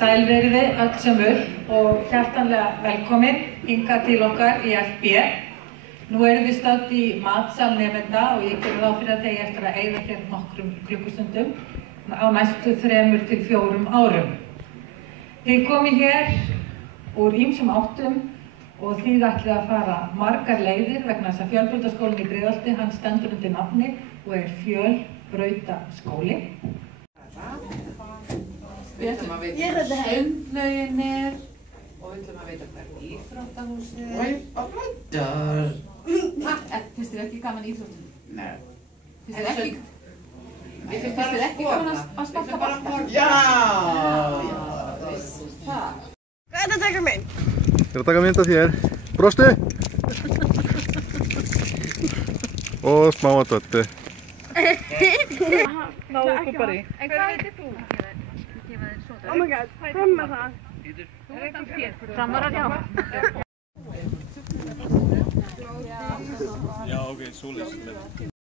Sæl veriði öll sömul og hjartanlega velkomin hingað til okkar í FB. Nú erum við stödd í matsal nemenda og ég gerir ráð fyrir að þið eftir að eyða hér nokkrum klukkustundum á næstu 3 til 4 árum. Þið komið hér úr ýmsum áttum og þið ætlið að fara margar leiðir vegna þess að Fjölbrautaskólinn í Breiðholti, hann stendur undir nafni og er Fjölbrautaskóli. Við ætlum að veita hvað sundlaugin er og við ætlum að veita hvað íþróttahúsið er. Oj, vad bra! Finnst þér ekki gaman íþróttum? Nej. Finnst þér ekki gaman að sparka bolta? Ja! Það. Hvað er þetta að taka mynd? Ég er að taka mynd af þér. Brostu! Og smá að dötti. Náðu kúpar í. En hvað heitir þú? Oh my god, fram með það. Framvarar, já. Ja, okay, så lidt.